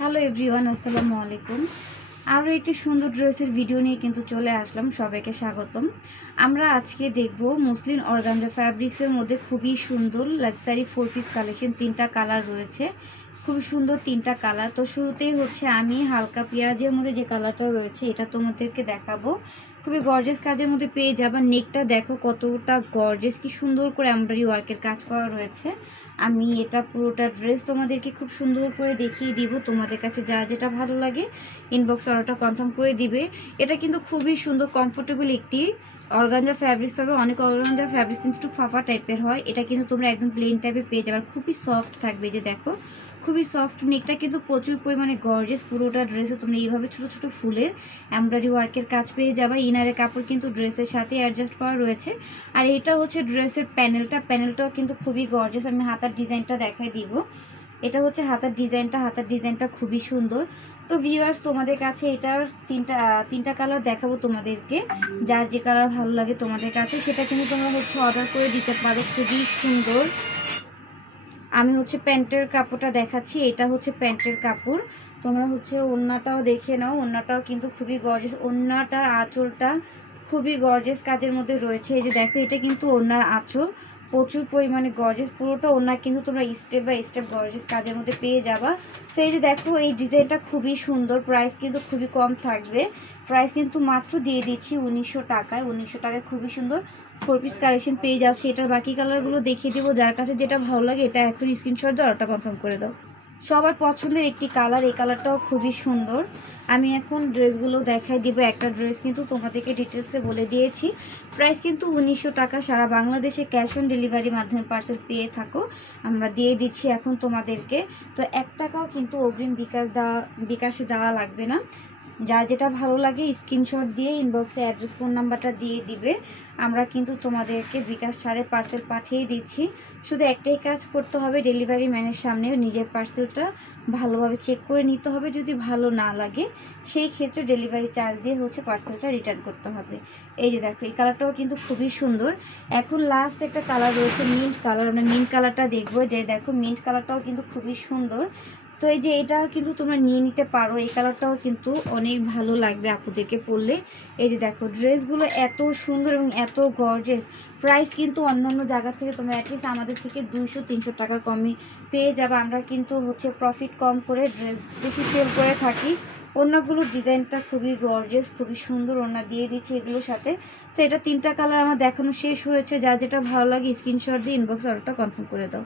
Hello everyone আসসালামু আলাইকুম। আরও একটি সুন্দর ড্রেসের ভিডিও নিয়ে কিন্তু চলে আসলাম, সবাইকে স্বাগতম। আমরা আজকে দেখব মুসলিম অর্গানজা ফ্যাব্রিক্সের মধ্যে খুবই সুন্দর লাক্সারি ফোর পিস কালেকশন তিনটা কালার রয়েছে। খুবই সুন্দর তিনটা কালার তো শুরুতেই হচ্ছে আমি হালকা পেঁয়াজের মধ্যে যে কালারটা রয়েছে, এটা তোমাদেরকে দেখাবো। খুবই গর্জেস কাজের মধ্যে পেয়ে যাবা। নেকটা দেখো কতটা গর্জেস কি সুন্দর করে এমব্রয়ডারি ওয়ার্কের কাজ করা রয়েছে। আমি এটা পুরোটা ড্রেস তোমাদেরকে খুব সুন্দর করে দেখিয়ে দিব। তোমাদের কাছে যা যেটা ভালো লাগে ইনবক্স অর্ডারটা কনফার্ম করে দিবে। এটা কিন্তু খুবই সুন্দর কমফোর্টেবল একটি অর্গানজা ফ্যাব্রিক্স হবে অনেক অর্গানজা ফ্যাব্রিক্স কিন্তু একটু ফাফা টাইপের হয়। এটা কিন্তু তোমরা একদম প্লেন টাইপের পেয়ে যাবে। খুবই সফট থাকবে যে দেখো। খুবই সফট নেকটা কিন্তু প্রচুর পরিমাণে গর্জেস পুরোটা ড্রেসে তোমরা এইভাবে ছোট ছোট ফুলের এমব্রয়ডারি ওয়ার্কের কাজ পেয়ে যাবে। ইনারের কাপড় কিন্তু ড্রেসের সাথে অ্যাডজাস্ট করা রয়েছে। আর এটা হচ্ছে ড্রেসের প্যানেলটা প্যানেলটাও কিন্তু খুবই গর্জেস আমি হাতার ডিজাইনটা দেখাই দিব। এটা হচ্ছে হাতার ডিজাইনটা হাতার ডিজাইনটা খুবই সুন্দর। তো ভিউয়ার্স তোমাদের কাছে এটার তিনটা তিনটা কালার দেখাবো তোমাদেরকে। যার যে কালার ভালো লাগে তোমাদের কাছে, সেটা কিন্তু তোমরা হচ্ছে অর্ডার করে দিতে পারো। খুবই সুন্দর। আমি হচ্ছে প্যান্টের কাপড়টা দেখাচ্ছি। এটা হচ্ছে প্যান্টের কাপড়। তোমরা হচ্ছে ওড়নাটাও দেখে নাও। ওড়নাটাও কিন্তু খুবই গর্জেস ওড়নাটার আঁচলটা খুবই গর্জেস কাজের মধ্যে রয়েছে। এই যে দেখো, এটা কিন্তু ওনার আঁচল। প্রচুর পরিমাণে গর্জেস পুরোটা ওনার কিন্তু তোমরা স্টেপ বাই স্টেপ গর্জেস কাজের মধ্যে পেয়ে যাবা। তো এই যে দেখো, এই ডিজাইনটা খুবই সুন্দর প্রাইস কিন্তু খুবই কম থাকবে। প্রাইস কিন্তু মাত্র দিয়ে দিচ্ছি উনিশশো টাকায় উনিশশো টাকায় খুবই সুন্দর ফোর পিস কালেকশন পেয়ে যাচ্ছে। এটার বাকি কালারগুলো দেখিয়ে দেবো, যার কাছে যেটা ভালো লাগে এটা এখন স্ক্রিনশট দাও ওটা কনফার্ম করে দাও। সবার পছন্দের একটি কালার, এই কালারটাও খুবই সুন্দর। আমি এখন ড্রেসগুলো দেখাই দিব, একটা ড্রেস কিন্তু তোমাদেরকে ডিটেলসে বলে দিয়েছি। প্রাইস কিন্তু উনিশশো টাকা, সারা বাংলাদেশে ক্যাশ অন ডেলিভারির মাধ্যমে পার্সেল পেয়ে থাকো। আমরা দিয়ে দিচ্ছি এখন তোমাদেরকে। তো এক টাকাও কিন্তু অগ্রিম বিকাশ দেওয়া বিকাশে দেওয়া লাগবে না। যার যেটা ভালো লাগে স্ক্রিনশট দিয়ে ইনবক্সে অ্যাড্রেস ফোন নাম্বারটা দিয়ে দিবে। আমরা কিন্তু তোমাদেরকে বিকাশ ছাড়ে পার্সেল পাঠিয়ে দিচ্ছি। শুধু একটাই কাজ করতে হবে ডেলিভারি ম্যানের সামনে নিজের পার্সেলটা ভালোভাবে চেক করে নিতে হবে, যদি ভালো না লাগে। সেই ক্ষেত্রে ডেলিভারি চার্জ দিয়ে হচ্ছে পার্সেলটা রিটার্ন করতে হবে। এই যে দেখো, এই কালারটাও কিন্তু খুবই সুন্দর। এখন লাস্ট একটা কালার রয়েছে মিন্ট কালার আমরা মিন্ট কালারটা দেখব। যে দেখো মিন্ট কালারটাও কিন্তু খুবই সুন্দর। তো এই যে এটা কিন্তু তোমরা নিয়ে নিতে পারো, এই কালারটাও কিন্তু অনেক ভালো লাগবে আপুদেরকে পরলে। এই যে দেখো, ড্রেসগুলো এত সুন্দর এবং এত গর্জেস প্রাইস কিন্তু অন্য অন্য জায়গা থেকে তোমরা অ্যাটলিস্ট আমাদের থেকে দুইশো, তিনশো টাকা কমে পেয়ে যাবে। আমরা কিন্তু হচ্ছে প্রফিট কম করে ড্রেস বেশি সেল করে থাকি। অন্যগুলোর ডিজাইনটা খুবই গর্জেস খুবই সুন্দর ওনা দিয়ে দিচ্ছি এগুলোর সাথে। সো এটা তিনটা কালার আমার দেখানো শেষ হয়েছে। যা যেটা ভালো লাগে স্ক্রিনশট দিয়ে ইনবক্স অর্ডারটা কনফার্ম করে দাও।